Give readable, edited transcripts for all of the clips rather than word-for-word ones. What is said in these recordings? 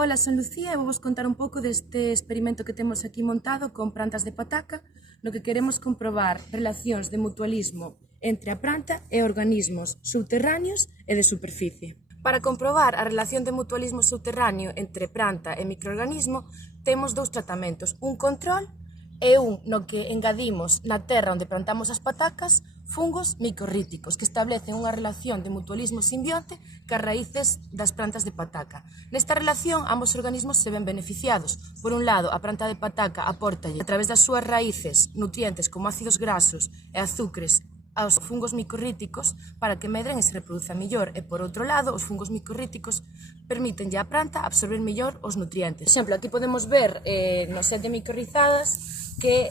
Ola, son Lucía e vos contar un pouco deste experimento que temos aquí montado con plantas de pataca, no que queremos comprobar relacións de mutualismo entre a planta e organismos subterráneos e de superficie. Para comprobar a relación de mutualismo subterráneo entre planta e microorganismo, temos dous tratamentos, un control e un no que engadimos na terra onde plantamos as patacas fungos micorríticos que establecen unha relación de mutualismo simbionte cas raíces das plantas de pataca. Nesta relación, ambos organismos se ven beneficiados. Por un lado, a planta de pataca apórtalle, a través das súas raíces, nutrientes como ácidos grasos e azúcares aos fungos micorríticos para que medren e se reproduzan mellor e, por outro lado, os fungos micorríticos permítenlle á planta absorber mellor os nutrientes. Por exemplo, aquí podemos ver no set de micorrizadas que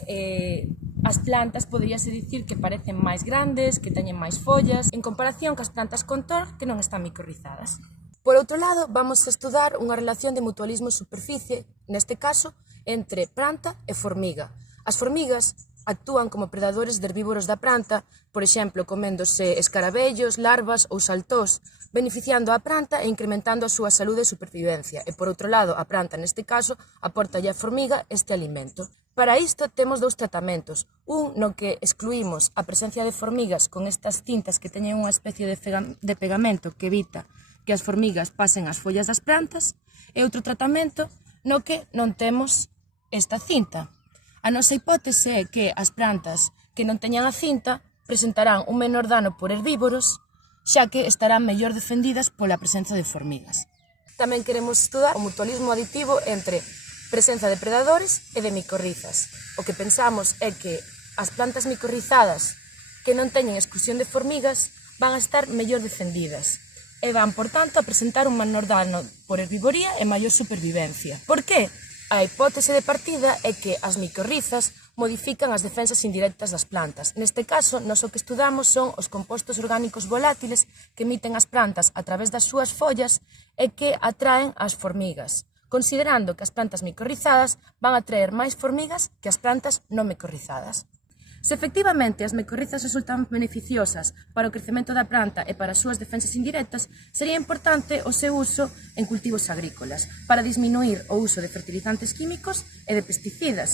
as plantas poderíase dicir que parecen máis grandes, que teñen máis follas, en comparación cas plantas con tor que non están micorrizadas. Por outro lado, vamos a estudar unha relación de mutualismo superficie, neste caso, entre planta e formiga. As formigas actúan como predadores de herbívoros da planta, por exemplo, coméndose escarabellos, larvas ou saltós, beneficiando a planta e incrementando a súa saúde e supervivencia. E, por outro lado, a planta, neste caso, apórtalle á formiga este alimento. Para isto temos dous tratamentos, un no que excluímos a presencia de formigas con estas cintas que teñen unha especie de pegamento que evita que as formigas pasen as follas das plantas, e outro tratamento no que non temos esta cinta. A nosa hipótese é que as plantas que non teñan a cinta presentarán un menor dano por herbívoros, xa que estarán mellor defendidas pola presenza de formigas. Tamén queremos estudar o mutualismo aditivo entre presenza de predadores e de micorrizas. O que pensamos é que as plantas micorrizadas que non teñen exclusión de formigas van a estar mellor defendidas e van, por tanto, a presentar un menor dano por herbivoría e maior supervivencia. Por que? A hipótese de partida é que as micorrizas modifican as defensas indirectas das plantas. Neste caso, nós o que estudamos son os compostos orgánicos volátiles que emiten as plantas a través das súas follas e que atraen as formigas, considerando que as plantas micorrizadas van a atraer máis formigas que as plantas non micorrizadas. Se efectivamente as micorrizas resultan beneficiosas para o crecemento da planta e para as súas defensas indirectas, sería importante o seu uso en cultivos agrícolas para disminuir o uso de fertilizantes químicos e de pesticidas.